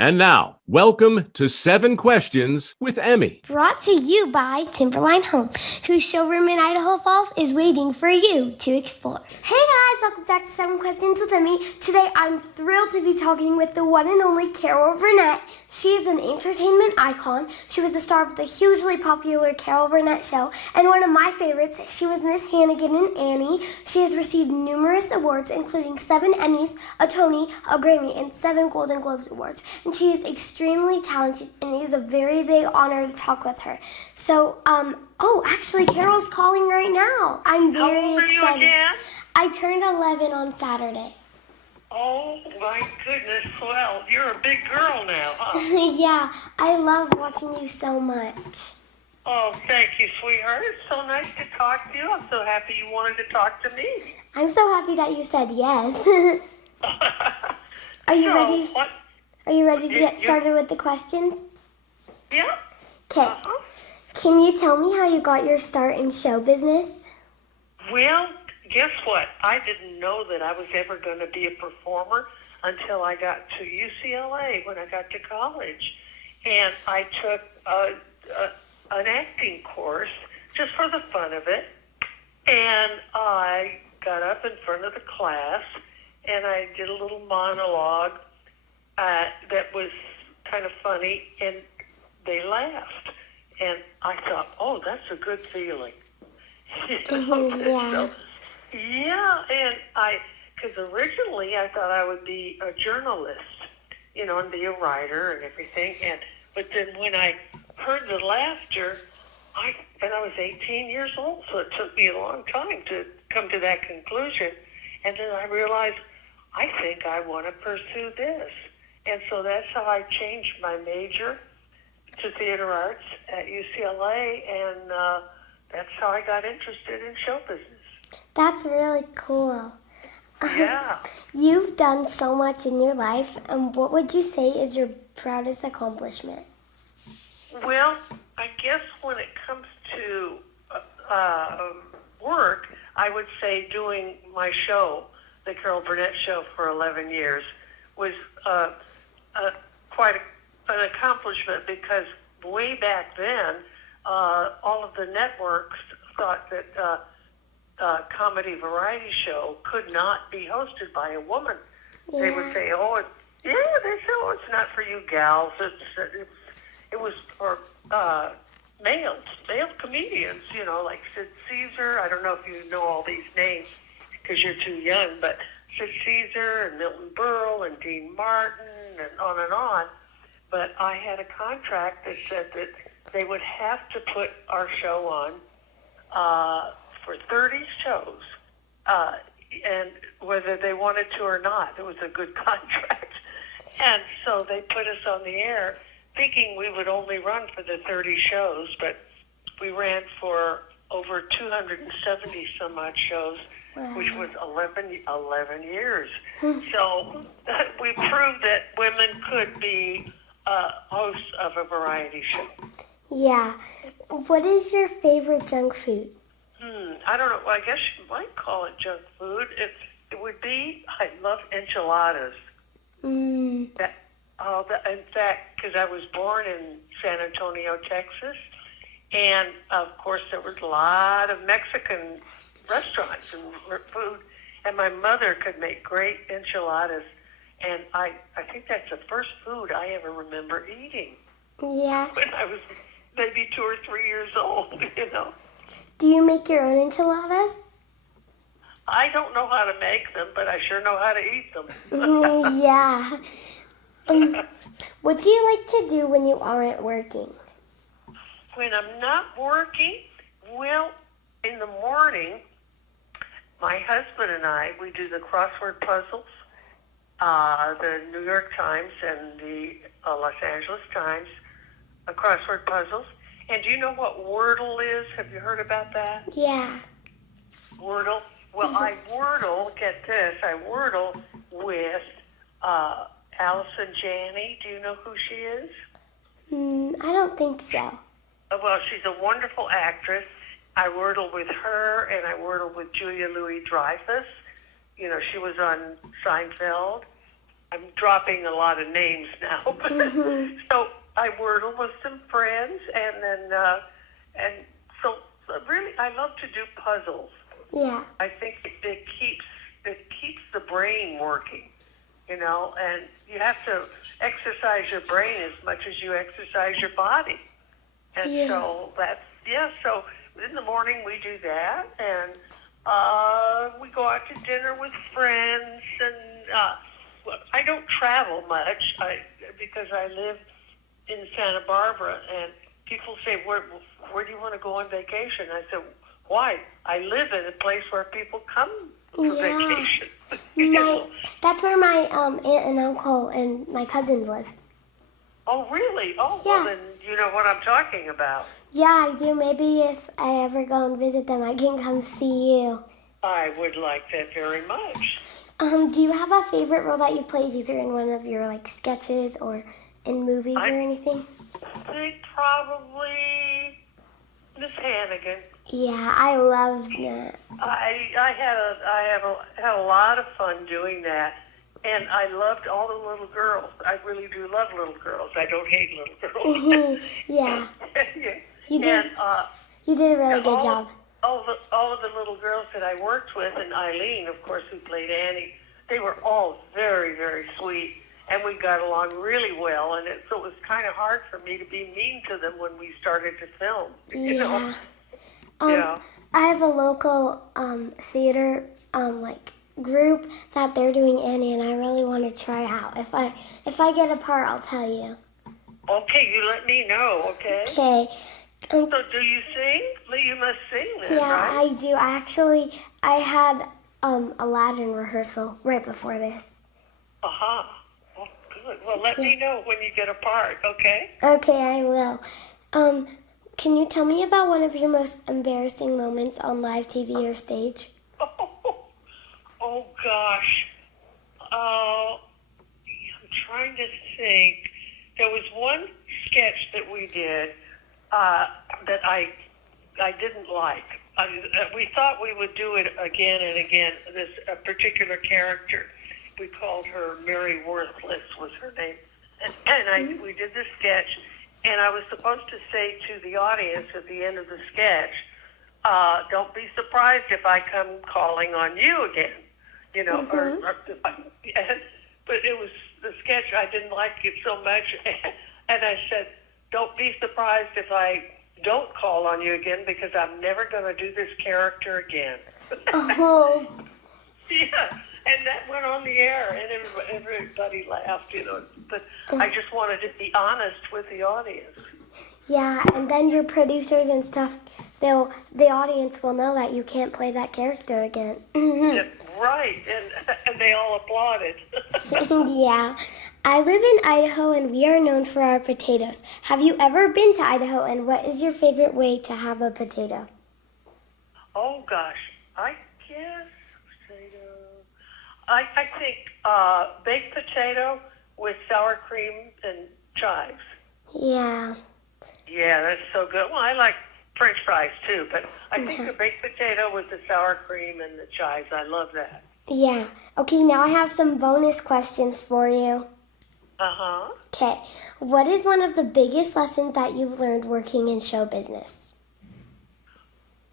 And now, welcome to 7 Questions with Emmy. Brought to you by Timberline Home, whose showroom in Idaho Falls is waiting for you to explore. Hey guys, welcome back to 7 Questions with Emmy. Today I'm thrilled to be talking with the one and only Carol Burnett. She is an entertainment icon. She was the star of the hugely popular Carol Burnett Show, and one of my favorites, she was Miss Hannigan in Annie. She has received numerous awards, including 7 Emmys, a Tony, a Grammy, and 7 Golden Globes awards. And she is extremely talented, and it is a very big honor to talk with her. So, actually, Carol's calling right now. I'm very excited. How old are you again? I turned 11 on Saturday. Oh, my goodness. Well, you're a big girl now, huh? Yeah, I love watching you so much. Oh, thank you, sweetheart. It's so nice to talk to you. I'm so happy you wanted to talk to me. I'm so happy that you said yes. Are you ready? What? Are you ready to get started with the questions? Yeah. Okay. Can you tell me how you got your start in show business? Well, guess what? I didn't know that I was ever going to be a performer until I got to UCLA when I got to college. And I took an acting course just for the fun of it. And I got up in front of the class and I did a little monologue that was kind of funny, and they laughed. And I thought, oh, that's a good feeling. Yeah. So, yeah, and because originally I thought I would be a journalist, and be a writer and everything. But then when I heard the laughter, I was 18 years old, so it took me a long time to come to that conclusion. And then I realized, I think I want to pursue this. And so that's how I changed my major to theater arts at UCLA, and that's how I got interested in show business. That's really cool. Yeah. You've done so much in your life, and what would you say is your proudest accomplishment? Well, I guess when it comes to work, I would say doing my show, the Carol Burnett Show, for 11 years was quite an accomplishment, because way back then, all of the networks thought that comedy variety show could not be hosted by a woman. Yeah. They would say, it's not for you gals. It was for male comedians, like Sid Caesar. I don't know if you know all these names because you're too young, but Sid Caesar and Milton Berle and Dean Martin and on and on. But I had a contract that said that they would have to put our show on for 30 shows, and whether they wanted to or not. It was a good contract. And so they put us on the air thinking we would only run for the 30 shows, but we ran for over 270 some odd shows. Wow. Which was 11 years. So we proved that women could be hosts of a variety show. Yeah. What is your favorite junk food? I don't know. Well, I guess you might call it junk food. It would be, I love enchiladas. In fact, because I was born in San Antonio, Texas, and of course there was a lot of Mexican restaurants and food, and my mother could make great enchiladas, and I think that's the first food I ever remember eating. Yeah. When I was maybe 2 or 3 years old, Do you make your own enchiladas? I don't know how to make them, but I sure know how to eat them. Yeah. What do you like to do when you aren't working? When I'm not working, well, in the morning, my husband and I, we do the crossword puzzles, the New York Times and the Los Angeles Times crossword puzzles. And do you know what Wordle is? Have you heard about that? Yeah. Wordle? Well, I Wordle, get this, I Wordle with Allison Janney. Do you know who she is? I don't think so. Well, she's a wonderful actress. I Wordle with her, and I Wordle with Julia Louis-Dreyfus. She was on Seinfeld. I'm dropping a lot of names now. So I wordle with some friends, and then so really I love to do puzzles. Yeah. I think it keeps the brain working, and you have to exercise your brain as much as you exercise your body. And so so in the morning we do that, and we go out to dinner with friends, and I don't travel much because I live in Santa Barbara, and people say, where do you want to go on vacation? I said, why? I live in a place where people come for vacation. That's where my aunt and uncle and my cousins live. Oh, really? Oh, yeah. Well, then you know what I'm talking about. Yeah, I do. Maybe if I ever go and visit them, I can come see you. I would like that very much. Do you have a favorite role that you've played, either in one of your sketches or in movies or anything? I think probably Miss Hannigan. Yeah, I love that. I had a lot of fun doing that, and I loved all the little girls. I really do love little girls. I don't hate little girls. Yeah. Yeah. You did. You did a really good job. All of the little girls that I worked with, and Eileen, of course, who played Annie, they were all very, very sweet, and we got along really well. And so it was kind of hard for me to be mean to them when we started to film. You know? I have a local theater group that they're doing Annie, and I really want to try out. If I get a part, I'll tell you. Okay, you let me know. Okay. Okay. So do you sing? You must sing then, yeah, right? I do. I had Aladdin rehearsal right before this. Well, good. Well, let me know when you get a part, okay? Okay, I will. Can you tell me about one of your most embarrassing moments on live TV or stage? Oh gosh. I'm trying to think. There was one sketch that we did that I didn't like. We thought we would do it again and again. This particular character, we called her Mary Worthless was her name, and we did this sketch, and I was supposed to say to the audience at the end of the sketch, "Don't be surprised if I come calling on you again," but it was the sketch. I didn't like it so much, and I said, "Don't be surprised if I don't call on you again, because I'm never going to do this character again." Oh. Yeah, and that went on the air, and everybody laughed, But I just wanted to be honest with the audience. Yeah, and then your producers and stuff, the audience will know that you can't play that character again. Yeah, right, and they all applauded. Yeah. I live in Idaho, and we are known for our potatoes. Have you ever been to Idaho, and what is your favorite way to have a potato? Oh, gosh. I guess potato. I think baked potato with sour cream and chives. Yeah. Yeah, that's so good. Well, I like French fries, too, but I think the baked potato with the sour cream and the chives, I love that. Yeah. Okay, now I have some bonus questions for you. Uh-huh. Okay. What is one of the biggest lessons that you've learned working in show business?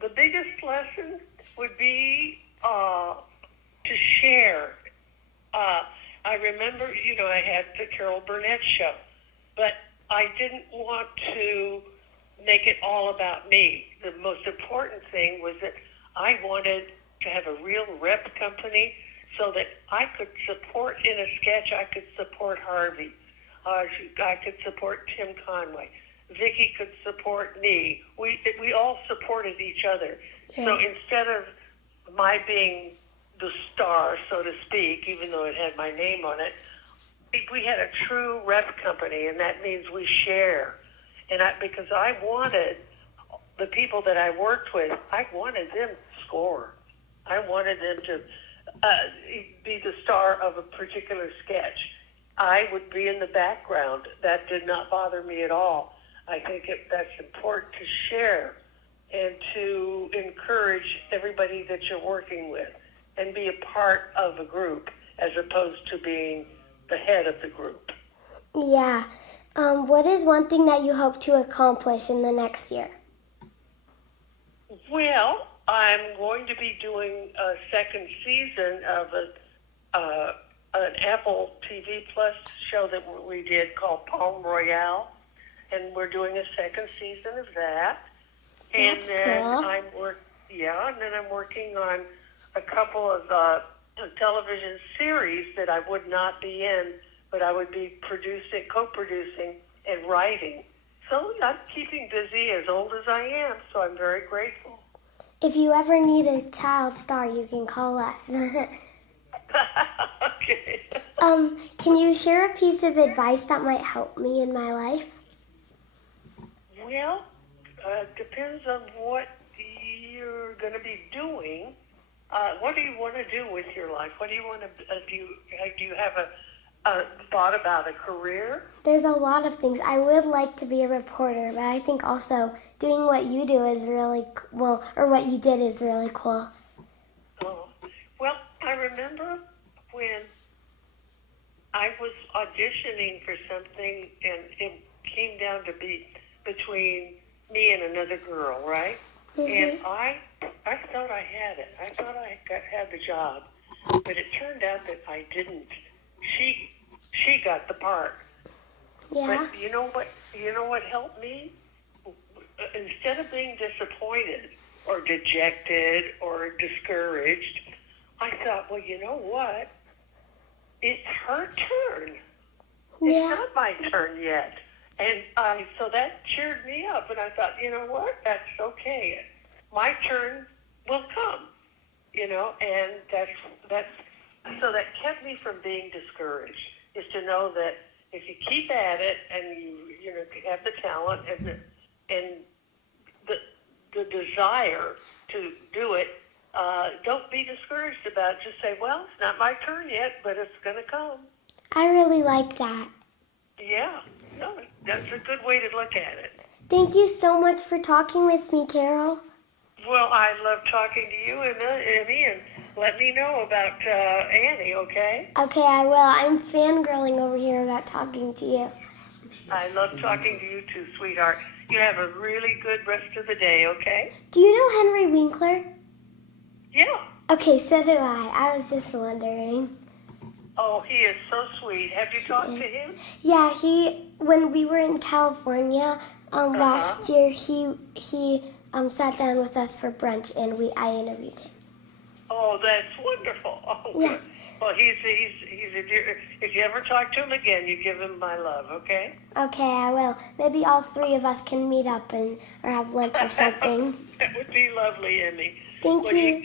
The biggest lesson would be to share. I remember, I had the Carol Burnett Show, but I didn't want to make it all about me. The most important thing was that I wanted to have a real rep company, so that I could support, in a sketch, I could support Harvey. I could support Tim Conway. Vicki could support me. We all supported each other. Yeah. So instead of my being the star, so to speak, even though it had my name on it, we had a true rep company, and that means we share. And because I wanted the people that I worked with, I wanted them to score. I wanted them to be the star of a particular sketch. I would be in the background. That did not bother me at all. I think that's important to share and to encourage everybody that you're working with and be a part of a group, as opposed to being the head of the group. Yeah. What is one thing that you hope to accomplish in the next year? Well, I'm going to be doing a second season of an Apple TV Plus show that we did called Palm Royale, and we're doing a second season of that. And That's then cool. I'm working on a couple of television series that I would not be in, but I would be co-producing, and writing. So I'm keeping busy as old as I am, so I'm very grateful. If you ever need a child star, you can call us. Okay. Can you share a piece of advice that might help me in my life? Well, depends on what you're going to be doing. What do you want to do with your life? What do you want to do? You have a thought about a career? There's a lot of things. I would like to be a reporter, but I think also doing what you do is really well, or what you did is really cool. Oh, well, I remember when I was auditioning for something, and it came down to be between me and another girl, right? Mm-hmm. And I thought I had it. I thought I had the job, but it turned out that I didn't. She got the part. Yeah. But you know what? You know what helped me? Instead of being disappointed or dejected or discouraged, I thought, well, you know what? It's her turn. Yeah. It's not my turn yet. And so that cheered me up, and I thought, you know what? That's okay. My turn will come, and that's so that kept me from being discouraged, is to know that if you keep at it and you have the talent and the desire to do it, don't be discouraged about it. Just say, well, it's not my turn yet, but it's going to come. I really like that. Yeah, no, that's a good way to look at it. Thank you so much for talking with me, Carol. Well, I love talking to you, Emmy, and let me know about Annie, okay? Okay, I will. I'm fangirling over here about talking to you. I love talking to you too, sweetheart. You have a really good rest of the day, okay? Do you know Henry Winkler? Yeah. Okay, so do I. I was just wondering. Oh, he is so sweet. Have you talked to him? Yeah, when we were in California last year, he sat down with us for brunch, and I interviewed him. Oh, that's wonderful. Oh, Yeah. good. Well, he's a dear. If you ever talk to him again, you give him my love, okay? Okay, I will. Maybe all three of us can meet up or have lunch or something. That would be lovely, Emmy. Thank you.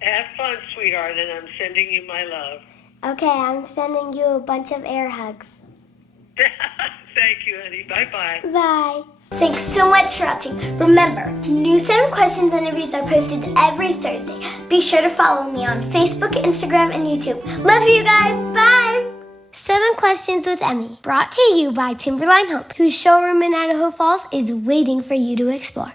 Have fun, sweetheart, and I'm sending you my love. Okay, I'm sending you a bunch of air hugs. Thank you, honey. Bye-bye. Bye. Thanks so much for watching. Remember, new 7 questions interviews are posted every Thursday. Be sure to follow me on Facebook, Instagram, and YouTube. Love you guys. Bye. 7 Questions with Emmy, brought to you by Timberline Home, whose showroom in Idaho Falls is waiting for you to explore.